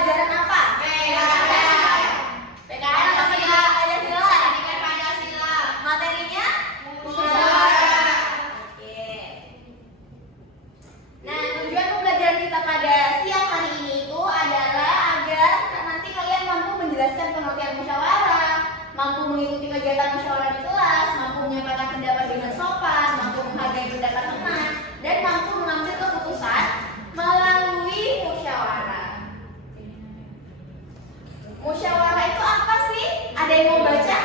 pelajaran apa? PKN. PKN apa sih? Pancasila. Pendidikan Pancasila. Materinya? Musyawarah. Oke. Nah, tujuan pembelajaran kita pada siang hari ini itu adalah agar nanti kalian mampu menjelaskan pengertian musyawarah, mampu mengikuti kegiatan musyawarah di kelas, mampu menyampaikan pendapat dengan sopan, mampu menghargai pendapat teman, dan mampu mengambil keputusan melalui musyawarah. Musyawarah itu apa sih? Ada yang mau baca?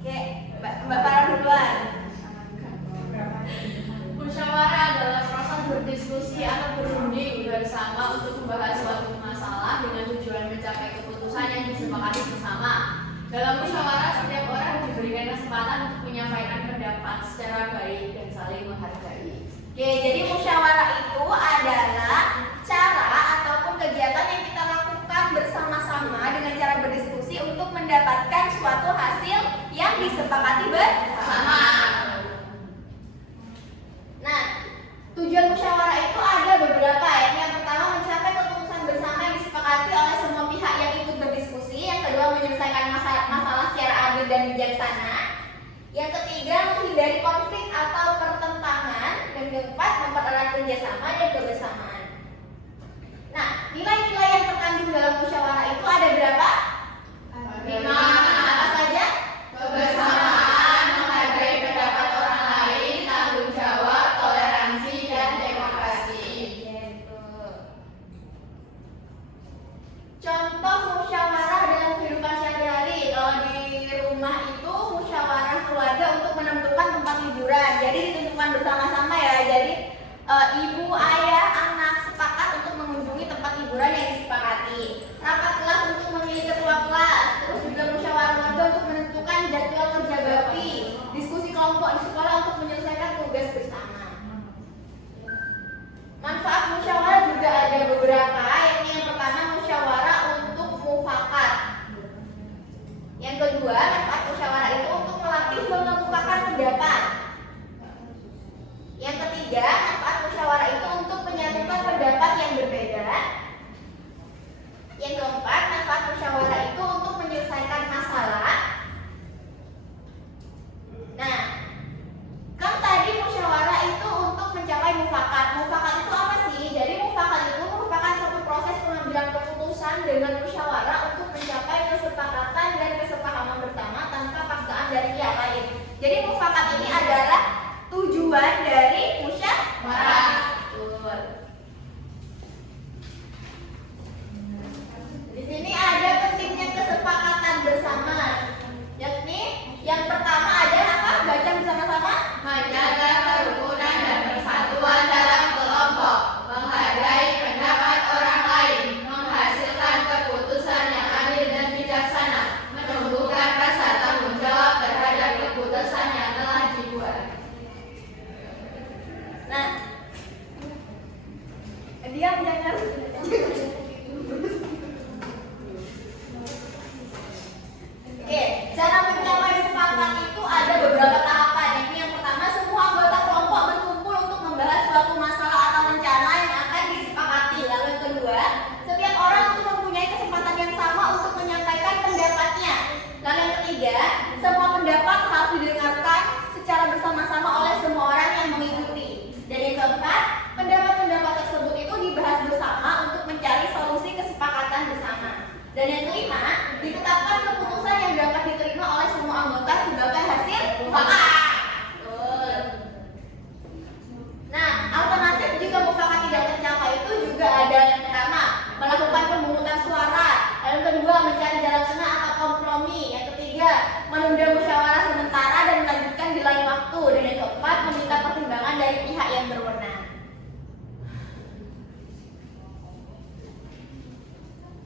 Oke, Mbak Farah duluan. Musyawarah adalah proses berdiskusi atau berunding bersama untuk membahas suatu masalah dengan tujuan mencapai keputusan yang disepakati bersama. Dalam musyawarah, setiap orang diberikan kesempatan untuk menyampaikan pendapat secara baik dan saling menghargai. Oke, jadi musyawarah itu adalah cara ataupun kegiatan yang kita lakukan bersama-sama dengan cara berdiskusi untuk mendapatkan suatu hasil yang disepakati bersama. Nah, tujuan musyawarah itu ada beberapa ya. Yang pertama, mencapai keputusan bersama yang disepakati oleh semua pihak yang ikut berdiskusi. Yang kedua, menyelesaikan masalah secara adil dan bijaksana. Yang ketiga, menghindari konflik atau pertentangan. Dan keempat, mempererat kerjasama dan kebersamaan. Nah, nilai-nilai yang terkandung dalam musyawarah itu ada berapa? 5. Apa saja? Kebersamaan, menghargai pendapat orang lain, tanggung jawab, toleransi, dan demokrasi. Contoh musyawarah dalam kehidupan sehari-hari. Kalau di rumah itu musyawarah keluarga untuk menentukan tempat liburan. Jadi ditentukan bersama-sama ya. Jadi ibu, ayah, anak sepakat untuk mengunjungi tempat liburan yang disepakati. Rapat kelas untuk memilih ketua kelas. Terus juga musyawarah keluarga untuk menentukan jadwal kerja bakti. Diskusi kelompok di sekolah untuk menyelesaikan tugas bersama. Manfaat musyawarah juga ada beberapa. Yang pertama, musyawarah untuk mufakat. Yang kedua, manfaat musyawarah itu untuk melatih mengemukakan pendapat. Yang ketiga, manfaat musyawarah itu untuk menyatukan pendapat yang berbeda. Yang keempat, manfaat musyawarah itu untuk menyelesaikan masalah. Nah, kan tadi musyawarah itu untuk mencapai mufakat. Mufakat itu apa sih? Jadi mufakat itu merupakan suatu proses pengambilan keputusan dengan musyawarah untuk mencapai kesepakatan dan kesepahaman bersama tanpa paksaan dari pihak lain. Jadi mufakat ini adalah tujuan dari musyawarah. Betul. Di sini ada pentingnya kesepakatan bersama. Yakni yang pertama ada apa? Baca bersama-sama. Menjaga kerukunan dan persatuan dalam kelompok, menghargai pendapat orang lain, menghasilkan keputusan yang adil dan bijaksana, menumbuhkan rasa tanggung jawab terhadap keputusan yang telah dibuat. Nah, diam jangan. Oke, cara mencapai sepakat itu ada beberapa tahapan. Yang pertama, semua anggota kelompok berkumpul untuk membahas suatu masalah atau rencana yang akan disepakati. Lalu yang kedua, setiap orang itu mempunyai kesempatan yang sama untuk menyampaikan pendapatnya. Lalu yang ketiga, semua pendapat harus didengarkan secara bersama-sama oleh semua orang yang mengikuti. Dan yang keempat, pendapat-pendapat tersebut itu dibahas bersama untuk mencari solusi kesepakatan bersama. Dan yang kelima, ditetapkan keputusan yang dapat diterima oleh semua anggota sebagai hasil mufakat. Nah, alternatif jika mufakat tidak tercapai itu juga ada. Yang pertama, melakukan pemungutan suara. Lalu yang kedua, mencari jalan tengah atau kompromi. Yang ketiga, menunda musyawarah sementara dan melanjutkan di lain waktu. Dan yang keempat, meminta pertimbangan dari pihak yang berwenang.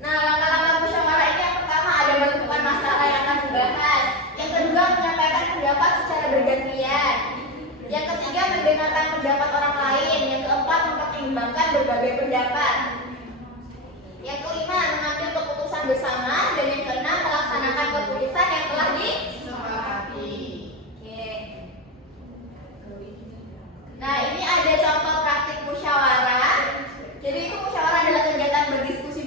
Nah, langkah-langkah musyawarah ini yang pertama ada menentukan masalah yang akan dibahas. Yang kedua, menyampaikan pendapat secara bergantian. Yang ketiga, mendengarkan pendapat orang lain. Yang keempat, mempertimbangkan berbagai pendapat. Yang kelima, mengambil keputusan bersama. Dan yang keenam, melaksanakan keputusan yang telah disepakati. Oke. Nah, ini ada contoh praktik musyawarah. Jadi itu musyawarah adalah kegiatan berdiskusi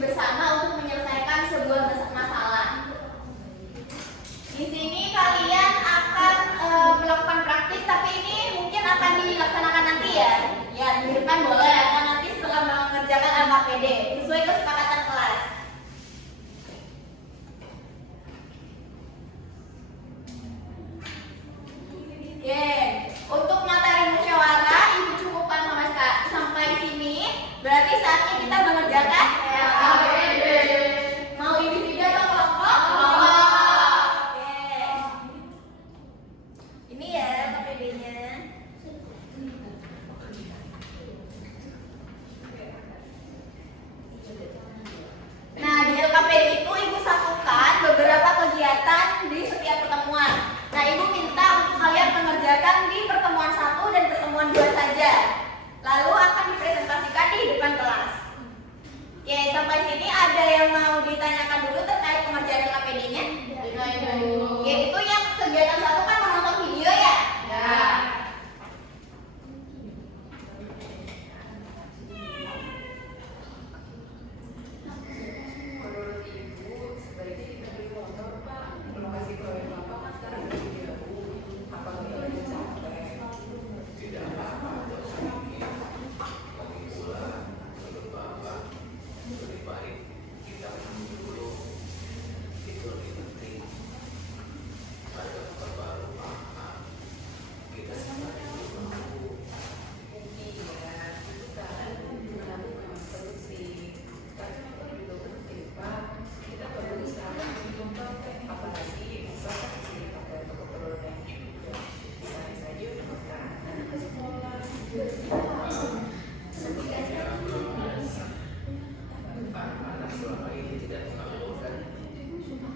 sampai sini ada yang mau ditanyakan dulu terkait pengerjaan LKPD-nya? Oke, itu yang kegiatan satu kan menonton video ya? Ya. Menurut Ibu, sebaiknya kita beli motor, Pak. Lokasi proyek Bapak kan sekarang udah jauh. Apalagi lagi capek. Tidak apa-apa, tidak usah mikir. Lagi pula, menurut Bapak, lebih baik kita menunggu dulu. Itu lebih penting. Ada motor baru, Pak. Kita sebenarnya belum mampu. Iya, itu kan menabung memang perlu sih. Tapi motor juga penting, Pak. Kita perlu istirahat di motor, apalagi motor kan bisa dipakai untuk keperluan juga. Misalnya saja untuk mengantar anak ke sekolah. Sebenarnya belum ada. Anak-anak selama ini tidak mengabulkan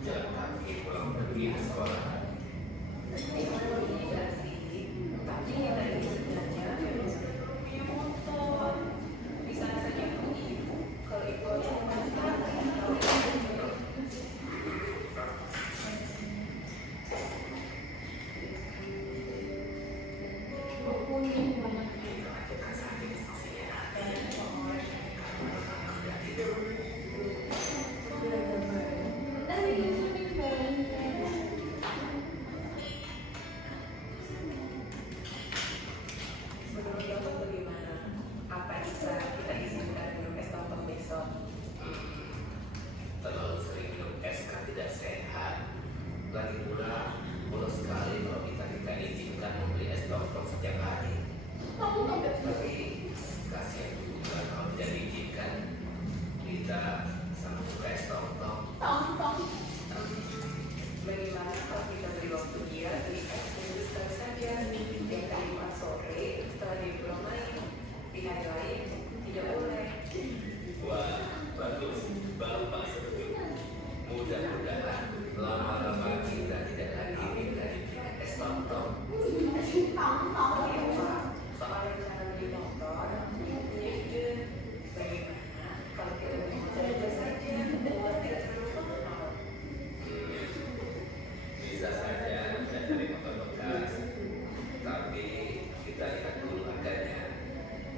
jalan kaki pulang pergi ke sekolah. Iya sih, tapi kita ini sebenarnya memang sudah perlu punya motor. Bisa saja untuk Ibu, kalau Ibu aja mau Kita sakit sosial hati. Sudah tidur. Menurut Bapak bagaimana? Apa yang bisa kita izinkan minum es lontong besok? Terlalu sering minum es kan tidak sehat. Lagi pula, bolos sekali kalau kita izinkan membeli es lontong setiap hari. Tapi kasihan juga kalau tidak diizinkan. Kita sama suka es lontong. Bagaimana kalau kita beri waktu dia beli es seminggu sekali saja? Tiap hari Jumat sore setelah dia pulang main. Di hari lain tidak boleh. Wah, bagus. Bapak setuju. Mudah-mudahan lama-lama kita tidak lagi minta dibelikan es lontong. Iya Pak, soal rencana beli motor, Ibu punya ide. Bagaimana kalau kita beli motor aja saja? Uang tidak terlalu mahal. Bisa saja kita cari motor bekas, tapi kita lihat dulu harganya.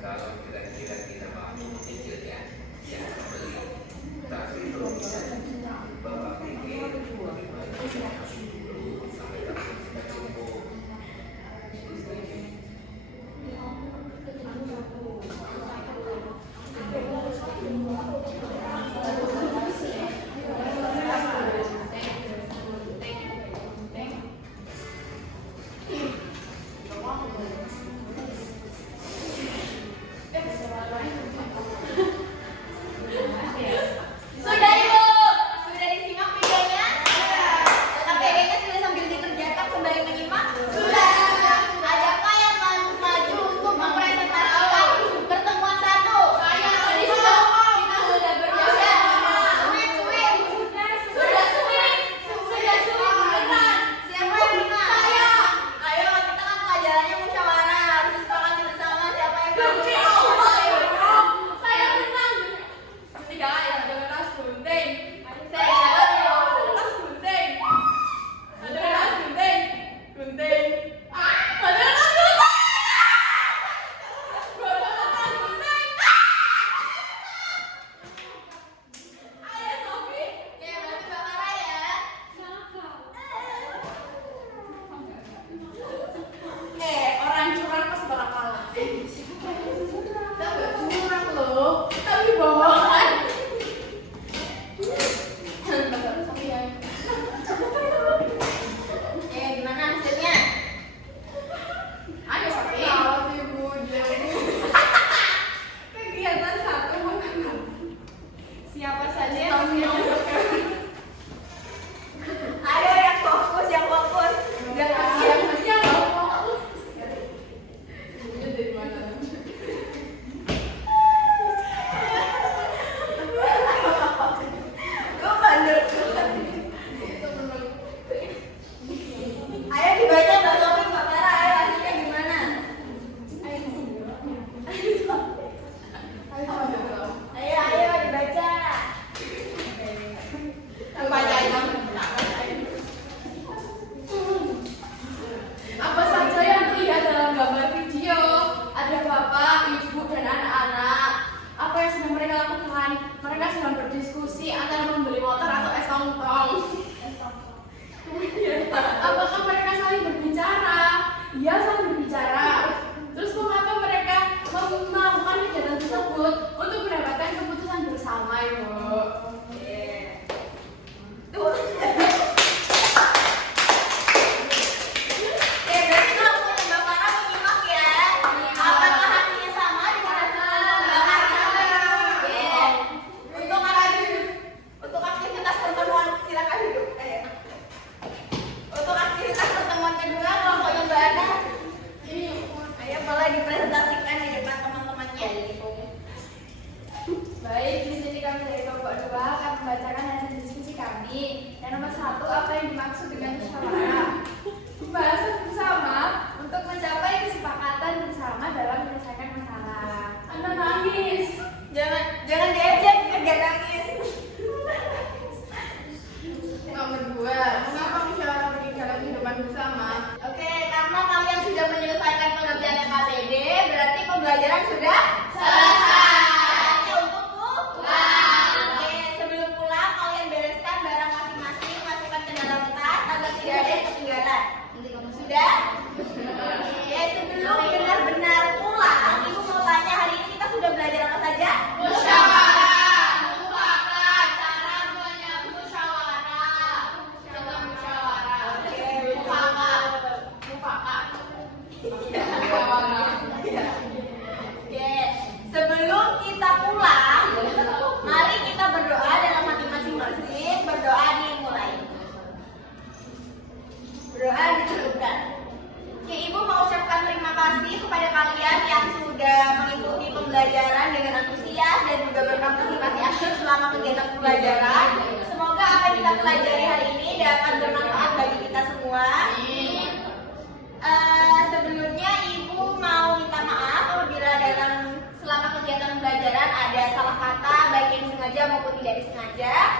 Kalau kira-kira kita mampu mencicilnya, ya kita beli. Tapi belum bisa, Bapak pikir lebih baik kita masuk dulu sampai tabungan kita cukup. Sudah Ibu, sudah disimak videonya? LKPD-nya sudah sambil dikerjakan sembari menyimak? Sudah. Adakah yang maju untuk mempresentasikan pertemuan satu? Saya tadi sudah kita sudah berbiasa. Sudah beneran. Siapa yang menang? Saya. Ayo kita kan pelajarannya musyawarah, harus disepakati bersama siapa yang menang. Saya menang. Tiga ya, ada kertas gunting. Saya Ada kertas gunting. Ada kertas gunting. Gunting. Ada kertas gunting. Ada kertas gunting. Ayo Sofi. ya berarti Bakara ya. Orang curang pas bakal kalah. Kita nggak curang loh, tapi bohongan. Gimana hasilnya? Ayo Sofi. Kegiatan satu mengangkat. Siapa saja yang Ayo yang fokus, yang fokus. Jangan siapa loh. Ini dari mana? Gue bandel. Ayo dibaca Mbak Sofi, Mbak Farah. Ayo hasilnya gimana? Ayo dibaca. berdiskusi antara membeli motor atau es tongtong. Apakah mereka saling berbicara? Iya, saling berbicara. Terus mengapa mereka melakukan kegiatan tersebut untuk mendapatkan keputusan bersama, Ibu? Tuh. Oke, berarti kelompoknya Mbak Farah menyimak ya. Apakah hasilnya sama dengan hasil Mbak Farah? Oke. Untuk aktivitas pertemuan silakan duduk. Untuk aktivitas pertemuan kedua kelompoknya Mbak Ana. Ayo boleh dipresentasikan di depan teman-temannya. Baik, di sini kami dari kelompok 2 akan membacakan hasil diskusi kami. Yang nomor 1, apa yang dimaksud dengan musyawarah? Pembahasan bersama untuk mencapai kesepakatan bersama dalam menyelesaikan masalah. Anda nangis. Jangan diajak biar nangis. Nomor 2, mengapa musyawarah penting dalam kehidupan bersama? Oke, karena kalian sudah menyelesaikan pengerjaan KTD, berarti pembelajaran sudah selesai. Untuk pulang. Oke, sebelum pulang kalian bereskan barang masing-masing, masukkan ke dalam tas agar tidak ada yang ketinggalan. Sudah? Oke, sebelum benar-benar pulang, Ibu mau tanya hari ini kita sudah belajar apa saja? Musyawarah, mufakat, cara banyak musyawarah. Contoh musyawarah. Oke, Mufakat. Mufakat. Musyawarah. Oke, sebelum kita pulang, mari kita berdoa dalam hati masing-masing. Berdoa dimulai. Berdoa diteruskan. Oke, Ibu mau ucapkan terima kasih kepada kalian yang sudah mengikuti pembelajaran dengan antusias dan juga berpartisipasi aktif selama kegiatan pembelajaran. Semoga apa yang kita pelajari hari ini dapat bermanfaat bagi kita semua. Sebelumnya Ibu mau minta maaf apabila selama kegiatan pembelajaran ada salah kata baik yang disengaja maupun tidak disengaja.